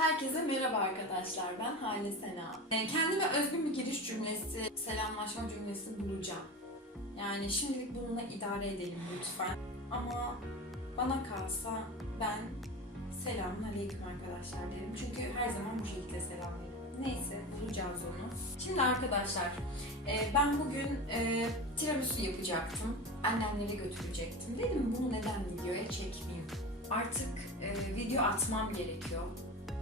Herkese merhaba arkadaşlar. Ben Hale Sena. Ee, Kendime özgün bir giriş cümlesi, selamlaşma cümlesi bulacağım. Yani şimdilik bununla idare edelim lütfen. Ama bana kalsa ben selamun aleyküm arkadaşlar derim. Çünkü her zaman bu şekilde selamlarım. Neyse bulacağız onu. Şimdi arkadaşlar e, ben bugün e, tiramisu yapacaktım. Annemlere götürecektim. Dedim bunu neden videoya çekmeyeyim? Artık e, video atmam gerekiyor.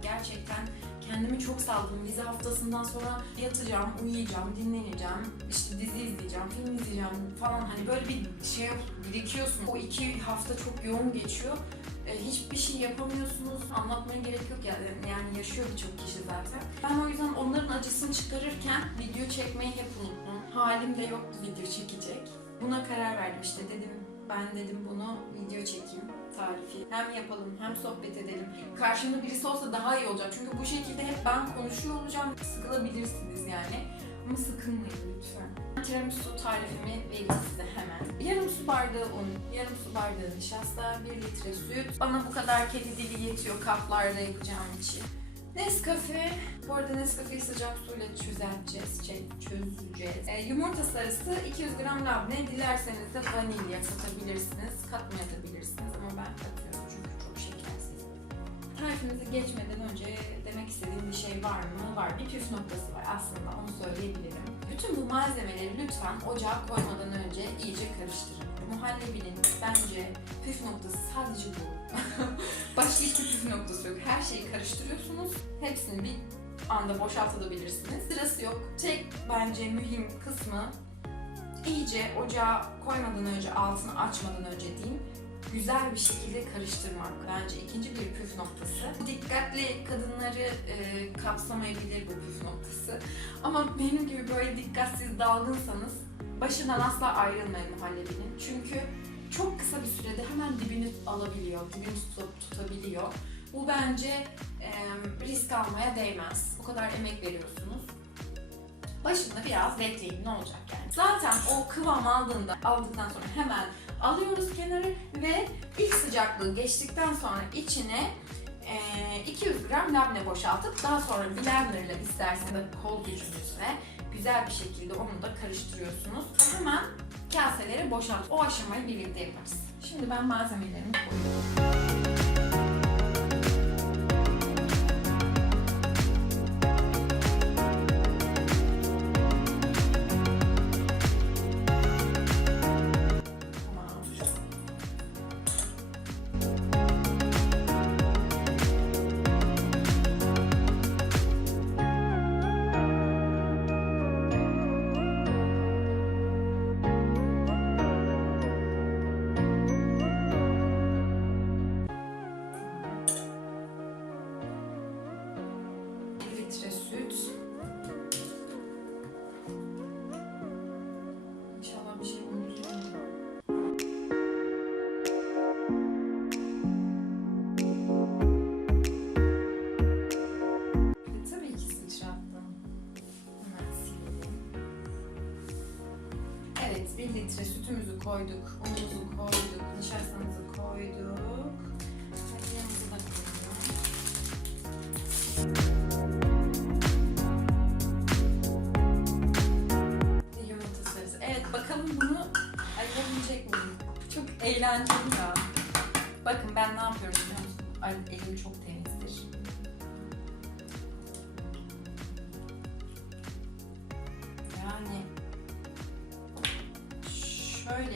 Gerçekten kendimi çok saldım. Vize haftasından sonra yatacağım, uyuyacağım, dinleneceğim, işte dizi izleyeceğim, film izleyeceğim falan hani böyle bir şey birikiyorsun. O iki hafta çok yoğun geçiyor. E, hiçbir şey yapamıyorsunuz. Anlatmaya gerek yok yani. Yani yaşıyor birçok kişi zaten. Ben o yüzden onların acısını çıkarırken video çekmeyi hep unuttum. Halim de yoktu video çekecek. Buna karar verdim işte dedim ben dedim bunu video çekeyim tarifi. Hem yapalım hem sohbet edelim. Karşımda birisi olsa daha iyi olacak. Çünkü bu şekilde hep ben konuşuyor olacağım. Sıkılabilirsiniz yani. Ama sıkılmayın lütfen. Tiramisu tarifimi vereyim size hemen. Yarım su bardağı un, yarım su bardağı nişasta, 1 litre süt. Bana bu kadar kedi dili yetiyor kaplarda yapacağım için. Nescafe. Bu arada Nescafe'yi sıcak suyla çözelteceğiz, şey, çözeceğiz. E, yumurta sarısı 200 gram labne. Dilerseniz de vanilya katabilirsiniz, katmayabilirsiniz ama ben katıyorum çünkü çok şekersiz. Tarifimize geçmeden önce demek istediğim bir şey var mı? Var. Bir püf noktası var aslında onu söyleyebilirim. Bütün bu malzemeleri lütfen ocağa koymadan önce iyice karıştırın. Muhallebinin bence püf noktası sadece bu. Başka hiçbir püf noktası yok. Her şeyi karıştırıyorsunuz. Hepsini bir anda boşaltabilirsiniz. Sırası yok. Tek bence mühim kısmı iyice ocağa koymadan önce, altını açmadan önce diyeyim, güzel bir şekilde karıştırmak. Bence ikinci bir püf noktası. Dikkatli kadınları e, kapsamayabilir bu püf noktası. Ama benim gibi böyle dikkatsiz dalgınsanız başından asla ayrılmayın muhallebinin. Çünkü çok kısa bir sürede hemen dibini alabiliyor, dibini tutup tutabiliyor. Bu bence e, risk almaya değmez. O kadar emek veriyorsunuz. Başında biraz bekleyin ne olacak yani. Zaten o kıvam aldığında, aldıktan sonra hemen alıyoruz kenara ve ilk sıcaklığı geçtikten sonra içine e, 200 gram labne boşaltıp daha sonra blenderla isterseniz kol gücünüzle güzel bir şekilde onu da karıştırıyorsunuz. Hemen kaselere boşalt. O aşamayı birlikte yaparız. Şimdi ben malzemelerimi koyuyorum. Evet, bir litre sütümüzü koyduk, unumuzu koyduk, nişastamızı koyduk. Vanilямızı da koyduk. Yumurta sarısı. Evet bakalım bunu ayırabilecek miyim? Çok eğlenceli ya. Bakın ben ne yapıyorum biliyor musun? Ay, elim çok temizdir.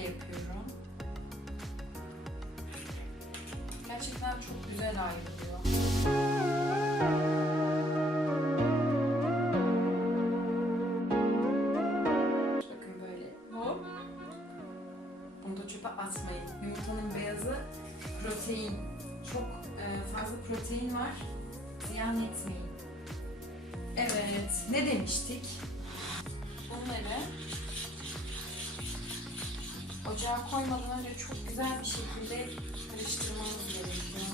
Yapıyorum. Gerçekten çok güzel ayrılıyor. Bakın böyle hop. Bunu da çöpe atmayın. Yumurtanın beyazı protein. Çok e, fazla protein var. Ziyan etmeyin. Evet. Ne demiştik? Bunları ocağa koymadan önce çok güzel bir şekilde karıştırmamız gerekiyor.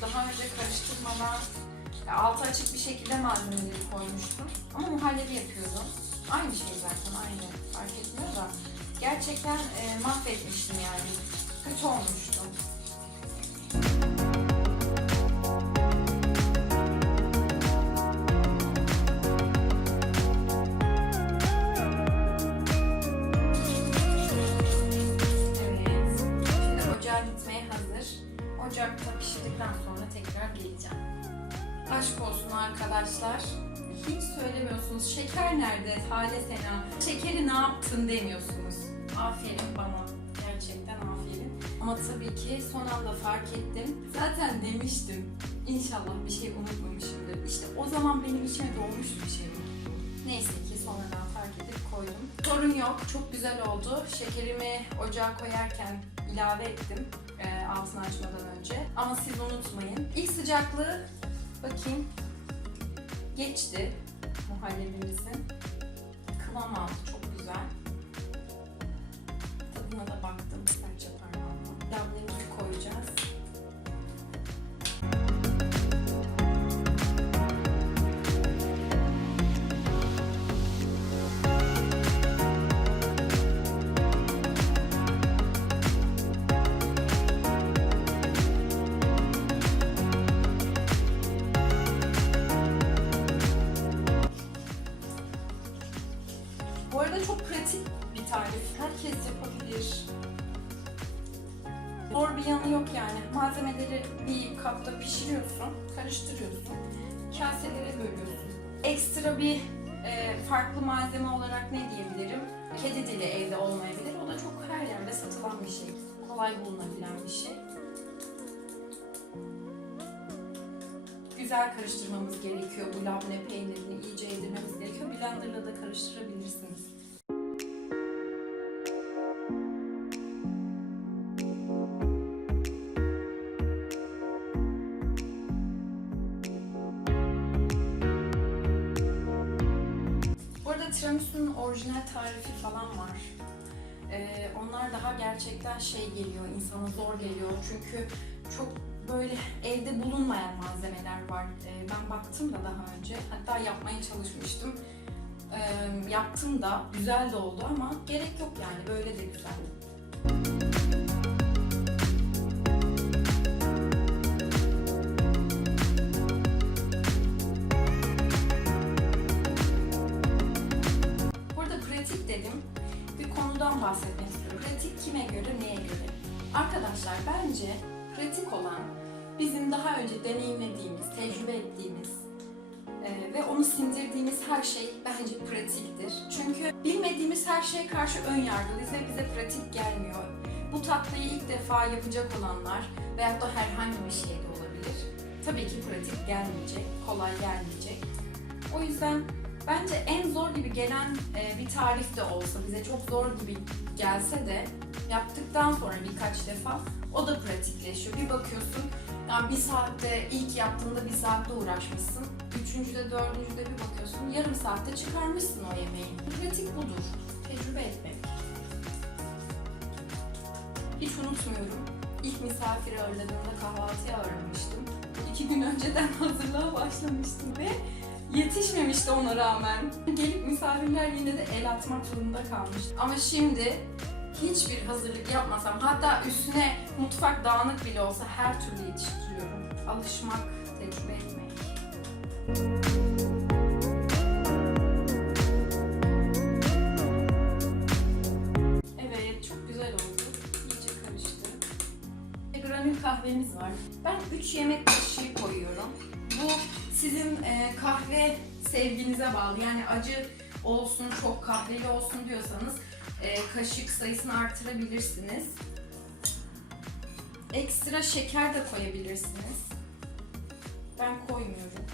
Daha önce karıştırmadan altı açık bir şekilde malzemeleri koymuştum. Ama muhallebi yapıyordum. Aynı şey zaten aynı. Fark etmiyor da. Gerçekten e, mahvetmiştim yani. Kötü olmuştu. ocağa gitmeye hazır. Ocakta pişirdikten sonra tekrar geleceğim. Aşk olsun arkadaşlar. Hiç söylemiyorsunuz. Şeker nerede? Hale Sena. Şekeri ne yaptın demiyorsunuz. Aferin bana. Gerçekten aferin. Ama tabii ki son anda fark ettim. Zaten demiştim. İnşallah bir şey unutmamışımdır. İşte o zaman benim içime dolmuş bir şey. Neyse sonradan fark edip koydum. Sorun yok. Çok güzel oldu. Şekerimi ocağa koyarken ilave ettim. e, altını açmadan önce. Ama siz unutmayın. İlk sıcaklığı bakayım geçti muhallebimizin. Kıvam aldı. Çok Herkes yapabilir. Zor bir yanı yok yani. Malzemeleri bir kapta pişiriyorsun, karıştırıyorsun, kaselere bölüyorsun. Ekstra bir e, farklı malzeme olarak ne diyebilirim? Kedi dili evde olmayabilir. O da çok her yerde satılan bir şey. Kolay bulunabilen bir şey. Güzel karıştırmamız gerekiyor. Bu labne peynirini iyice yedirmemiz gerekiyor. Blenderla da karıştırabilirsiniz. Tiramisu'nun orijinal tarifi falan var. Ee, onlar daha gerçekten şey geliyor, insana zor geliyor. Çünkü çok böyle evde bulunmayan malzemeler var. Ee, ben baktım da daha önce, hatta yapmaya çalışmıştım. Ee, yaptım da, güzel de oldu ama gerek yok yani, böyle de güzel. Bir konudan bahsetmek istiyorum. Pratik kime göre, neye göre? Arkadaşlar bence pratik olan bizim daha önce deneyimlediğimiz, tecrübe ettiğimiz e, ve onu sindirdiğimiz her şey bence pratiktir. Çünkü bilmediğimiz her şeye karşı ön yargılıyız ve bize pratik gelmiyor. Bu tatlıyı ilk defa yapacak olanlar veyahut da herhangi bir şey de olabilir. Tabii ki pratik gelmeyecek, kolay gelmeyecek. O yüzden bence en zor gibi gelen e, bir tarif de olsa, bize çok zor gibi gelse de yaptıktan sonra birkaç defa o da pratikleşiyor. Bir bakıyorsun yani bir saatte ilk yaptığında bir saatte uğraşmışsın. Üçüncüde, dördüncüde bir bakıyorsun yarım saatte çıkarmışsın o yemeği. Pratik budur. Tecrübe etmek. Hiç unutmuyorum. İlk misafiri ağırladığımda kahvaltıya ağırlamıştım. İki gün önceden hazırlığa başlamıştım ve yetişmemişti ona rağmen. Gelip misafirler yine de el atmak zorunda kalmış. Ama şimdi hiçbir hazırlık yapmasam hatta üstüne mutfak dağınık bile olsa her türlü yetiştiriyorum. Alışmak, tecrübe etmek. Evet, çok güzel oldu. İyice karıştı. Granül kahvemiz var. Ben 3 yemek kaşığı koyuyorum. Bu sizin e, kahve sevginize bağlı. Yani acı olsun, çok kahveli olsun diyorsanız e, kaşık sayısını artırabilirsiniz. Ekstra şeker de koyabilirsiniz. Ben koymuyorum.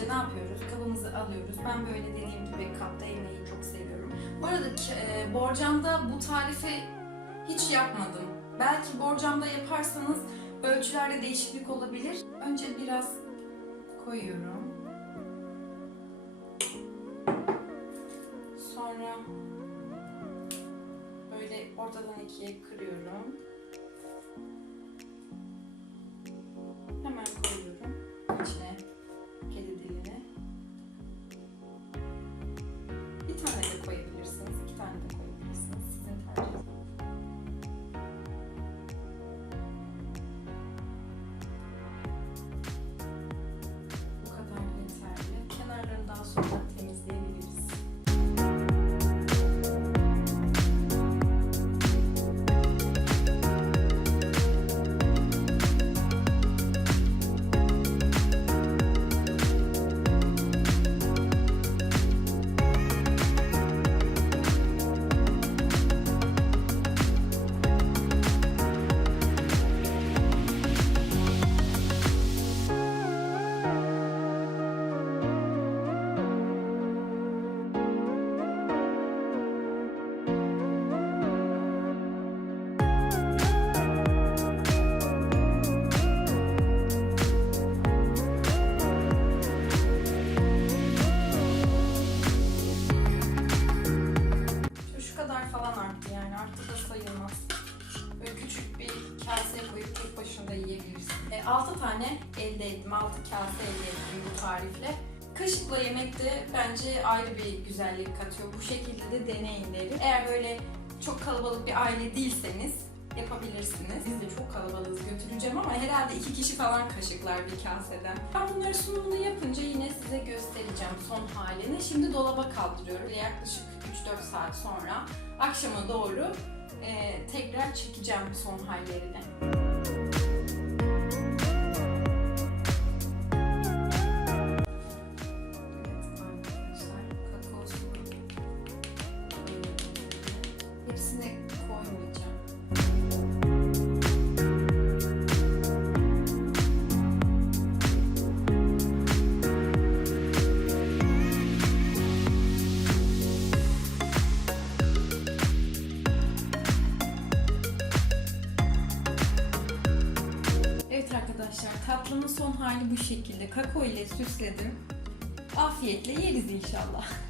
Önce ne yapıyoruz? Kabımızı alıyoruz. Ben böyle dediğim gibi kapta yemeği çok seviyorum. Bu arada eee, borcamda bu tarifi hiç yapmadım. Belki borcamda yaparsanız ölçülerde değişiklik olabilir. Önce biraz koyuyorum. sonra böyle ortadan ikiye kırıyorum. 6 tane elde ettim. 6 kase elde ettim bu tarifle. Kaşıkla yemek de bence ayrı bir güzellik katıyor. Bu şekilde de deneyin derim. Eğer böyle çok kalabalık bir aile değilseniz yapabilirsiniz. Biz de çok kalabalığız götüreceğim ama herhalde iki kişi falan kaşıklar bir kaseden. Ben bunları sunumunu yapınca yine size göstereceğim son halini. Şimdi dolaba kaldırıyorum. Yaklaşık 3-4 saat sonra akşama doğru e, tekrar çekeceğim son hallerini. Bu şekilde. Kakao ile süsledim. Afiyetle yeriz inşallah.